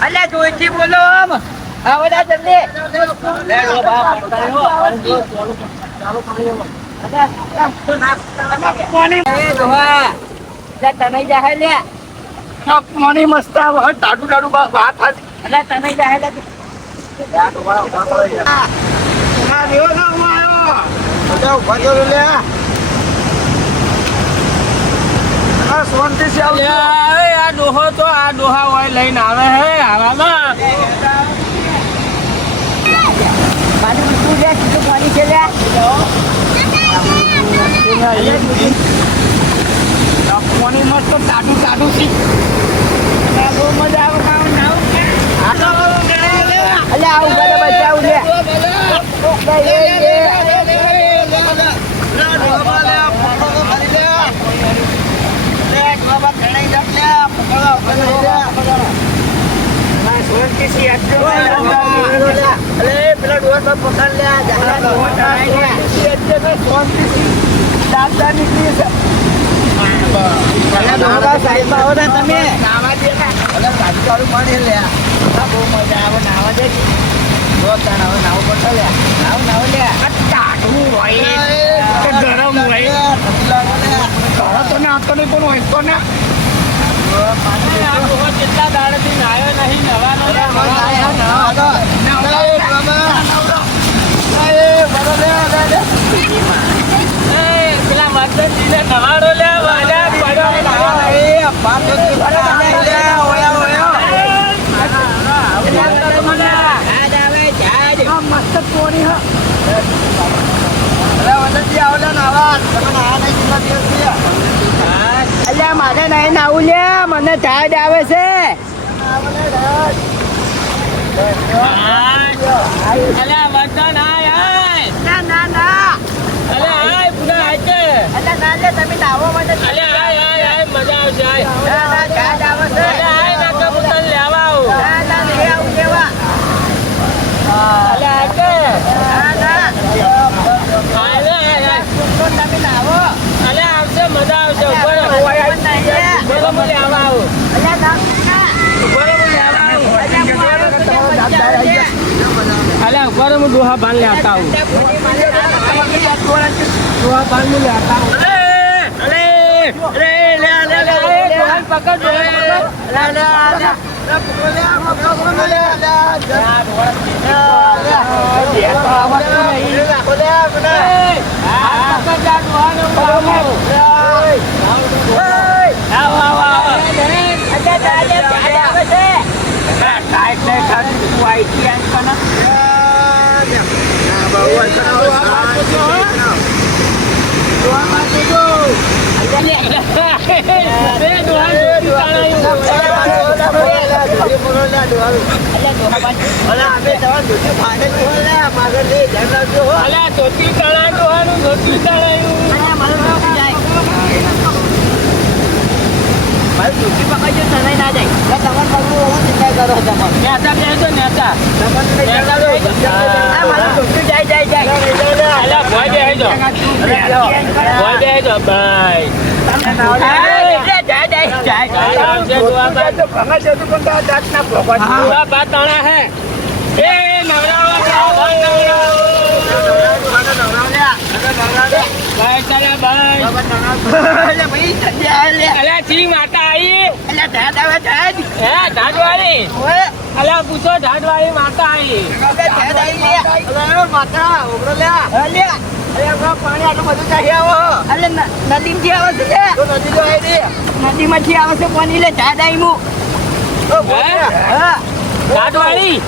અલ્યા જોઈથી બોલો આમ આવડા જલ્દી લે રો બા પાણી એ દોહા લે તને જાહે લે પાણી મસ્ત આવે ટાડુ ટાડુ વાત હાજી અલ્યા તને જાહે લે યા તો બા ઉભા પડે યાર આ દેવો ના આયો બધા ઉભા કરો લે આ સોનતી છે આ ડોહો તો આ ડોહા હોય લઈને આવે હે આવામાં પાણી મૂકું લે કેટલું પાણી છે લે પાણી મસ્ત ટાટું ટાટું છે બહુ મજા આવે ખાવાનું અલ્યા આવું બધા બચાવું લે કેટલા દાડથી નાયો નહીં નવાનો પેલા મતદાર નવાડો લે મસ્ત કોણી અલ્યા મારે નહીં નાવું લે મને ટાઈડ આવે છે અલ્યા વતન આય ના ના ના અલ્યા આય પૂરા આય કે અલ્યા ના લે તમે નાવો મને અલ્યા આય આય આય મજા આવશે આય ના ના ટાઈડ આવે છે અલ્યા આય ના કે હું તને લેવા આવું ના ના લે આવું લેવા અલ્યા આય કે ના ના આય આય તમે નાવો અલ્યા આવશે મજા આવશે ઉપર બોલો મને આવા આવું અલ્યા ના બોલો મને આવા આવું અલ્યા ઉપર હું દોહા બાંધ લે આતા હું દોહા બાંધ લે આતા હું અરે અરે લે લે લે પકડ લે લે લે પૂછો ઢાઢવાળી માતા આવી પાણી આટલું બધું ચાહી આવો નદી થી આવે છે નદી માંથી આવે છે પાણી લે ઢાઢ ઢાઢવાળી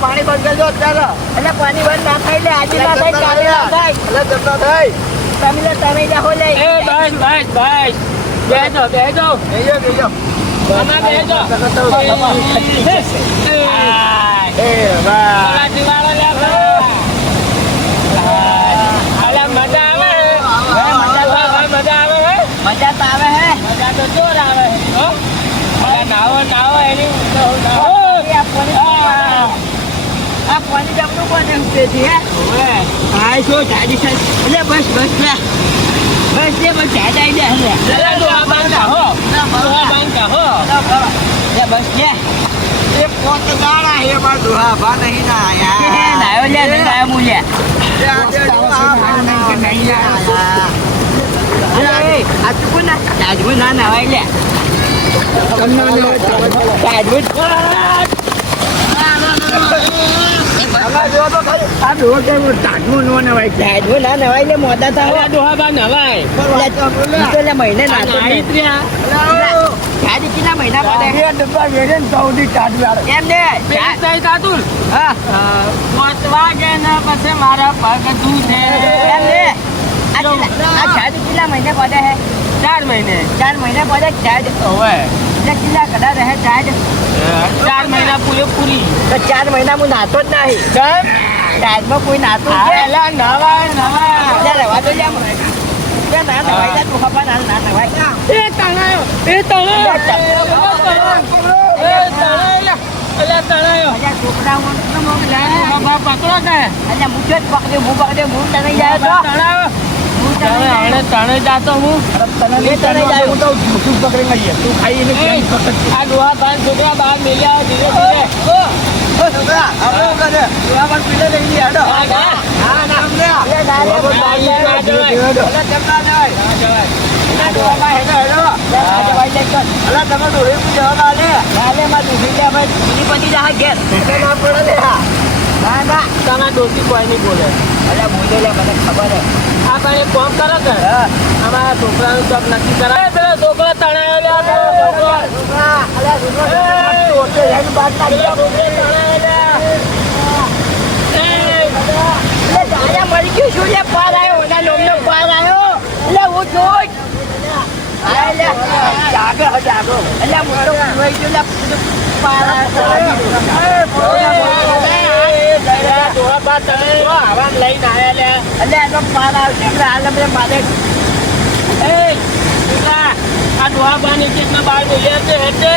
પાણી બંધ કરજો અત્યારે એટલે પાણી બંધ ના થાય લે આજે ના થાય કાલે ના થાય તમે તમે જાઓ લે બસ બસ બસ બેજો બેજો બેજો બેજો તમે બેજો એ વાહ દિવાળો લે અલા મજા આવે મજા આવે મજા તો આવે હે મજા તો જોર આવે હો નાવો નાવો એની આ પાણી જમનું બને છે હે ઓએ આ શું જાડી છે એટલે બસ બસ લે બસ એ બસ હેડ આવી જાય લે ચલા ડોહાબાન કાહો ડોહાબાન કાહો બસ કે એ પોત દાણા હે માર દુહાબા નહીં ના નાયો લે નહીં નાયો હું લે આજુ ના આજુ ના નાવાય લે ડોહાબાન નવાય મહિને નાતો મહિના એમ ને હા વાગે ને પછી મારા પગ દૂધે એમ ને આ કેટલા મહિને પડે હે 4 મહિને 4 મહિના પડે ચાર્જ હવે કેટલા કદા રહે ચાર્જ 4 મહિના પૂરી તો 4 મહિના હું નાતો જ નહીં ચાર્જમાં કોઈ નાતું છે નવાય રહેવા તો જા ના નવાય તું ખબર ના નવાય એ તણાયો છોકરા પકડો કે અલ્યા મુખ્ય જ પકડે હું તને જાય તો તણે જાતો હું આ ડોહાબાન છોકરા બહાર મેલ્યા ધીરે તારા ડોસી કોઈ નહીં બોલે ખબર હે આ પણ એક કામ કરો કે અમારા છોકરાનું ચોક નક્કી કરાવે પેલો છોકરો તણાયો મરી ગયું શું લે પાર આવ્યો એના લોમનો પાર આવ્યો એટલે હું જોઈ જાગો એટલે મોટો રહી ગયો પાર લઈને આયા એટલે એનો પાર આવશે હાલ અમે મારે આ ડોહાબાન એક ના બાર બોલ્યા છે એટલે